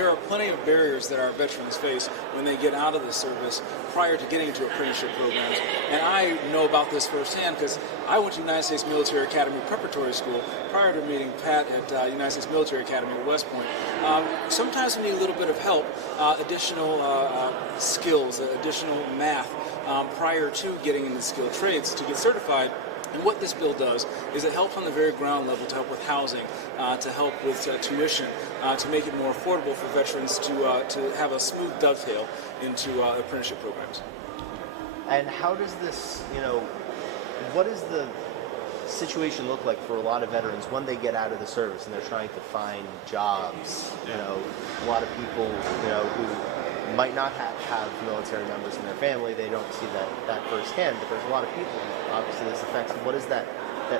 there are plenty of barriers that our veterans face when they get out of the service prior to getting into apprenticeship programs. And I know about this firsthand because I went to United States Military Academy Preparatory School prior to meeting Pat at United States Military Academy at West Point. Sometimes we need a little bit of help, additional skills, additional math prior to getting into skilled trades to get certified. And what this bill does is it helps on the very ground level to help with housing, to help with tuition, to make it more affordable for veterans to have a smooth dovetail into apprenticeship programs. And how does this, what does the situation look like for a lot of veterans when they get out of the service and they're trying to find jobs? A lot of people, who might not have military members in their family, they don't see that firsthand, but there's a lot of people obviously this affects. What is that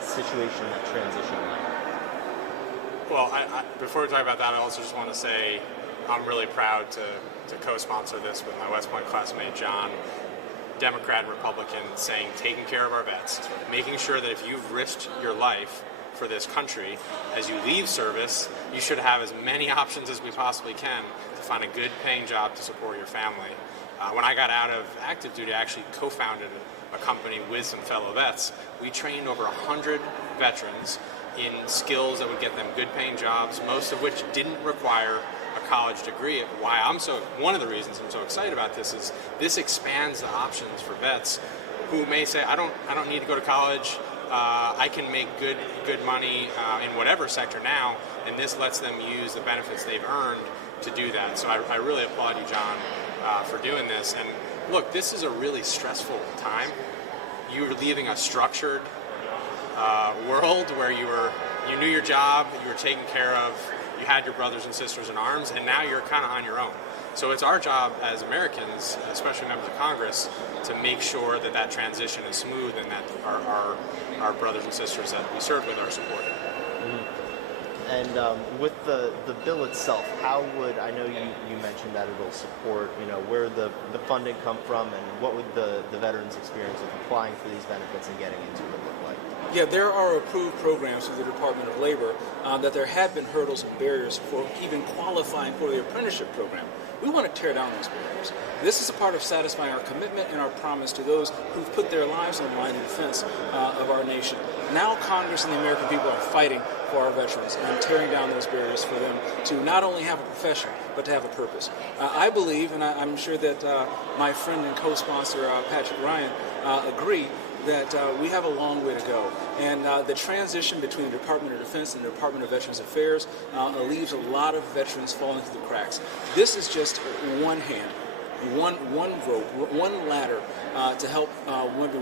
situation, that transition like? Well, before we talk about that, I also just want to say I'm really proud to co-sponsor this with my West Point classmate John, Democrat and Republican, saying taking care of our vets, making sure that if you've risked your life for this country, as you leave service, you should have as many options as we possibly can to find a good paying job to support your family. When I got out of active duty, I actually co-founded a company with some fellow vets. We trained over 100 veterans in skills that would get them good paying jobs, most of which didn't require a college degree. One of the reasons I'm so excited about this is this expands the options for vets who may say, I don't need to go to college, I can make good money in whatever sector now, and this lets them use the benefits they've earned to do that. So I really applaud you, John, for doing this. And look, this is a really stressful time. You're leaving a structured world where you knew your job, you were taken care of, you had your brothers and sisters in arms, and now you're kind of on your own. So it's our job as Americans, especially members of Congress, to make sure that transition is smooth and that our brothers and sisters that we serve with are supported. Mm-hmm. And with the bill itself, how would, I know you mentioned that it'll support, where the funding come from, and what would the veterans' experience of applying for these benefits and getting into it look like? Yeah, there are approved programs through the Department of Labor that there have been hurdles and barriers for even qualifying for the apprenticeship program. We want to tear down those barriers. This is a part of satisfying our commitment and our promise to those who've put their lives on the line in defense of our nation. Now Congress and the American people are fighting for our veterans and tearing down those barriers for them to not only have a profession, but to have a purpose. I believe, and I'm sure that my friend and co-sponsor Patrick Ryan agree, that we have a long way to go. And the transition between the Department of Defense and the Department of Veterans Affairs leaves a lot of veterans falling through the cracks. This is just one hand, one rope, one ladder to help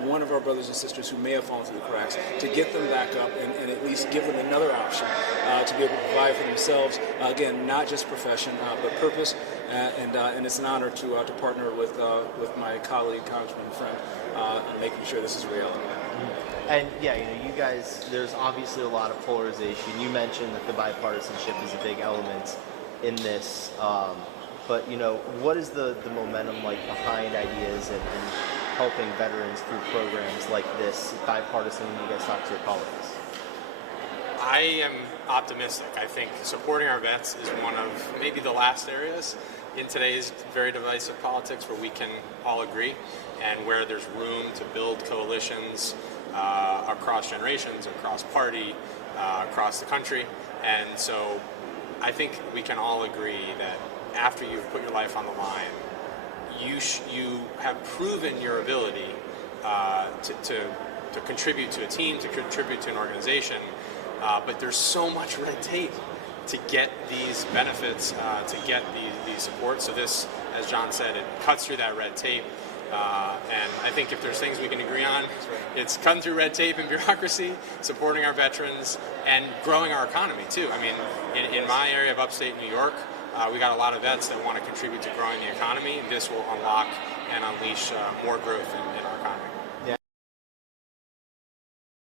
one of our brothers and sisters who may have fallen through the cracks, to get them back up and at least give them another option to be able to provide for themselves. Again, not just profession, but purpose. And it's an honor to partner with my colleague, Congressman and friend, making sure this is a reality. And yeah, you guys, there's obviously a lot of polarization. You mentioned that the bipartisanship is a big element in this, but what is the momentum like behind ideas and helping veterans through programs like this, bipartisan, when you guys talk to your colleagues? I am optimistic. I think supporting our vets is one of maybe the last areas in today's very divisive politics where we can all agree, and where there's room to build coalitions across generations, across party, across the country. And so I think we can all agree that after you've put your life on the line, you have proven your ability to contribute to a team, to contribute to an organization, but there's so much red tape to get these benefits, to get the support. So this, as John said, it cuts through that red tape. And I think if there's things we can agree on, it's cutting through red tape and bureaucracy, supporting our veterans, and growing our economy too. I mean, in my area of upstate New York, we got a lot of vets that want to contribute to growing the economy. This will unlock and unleash more growth in our economy.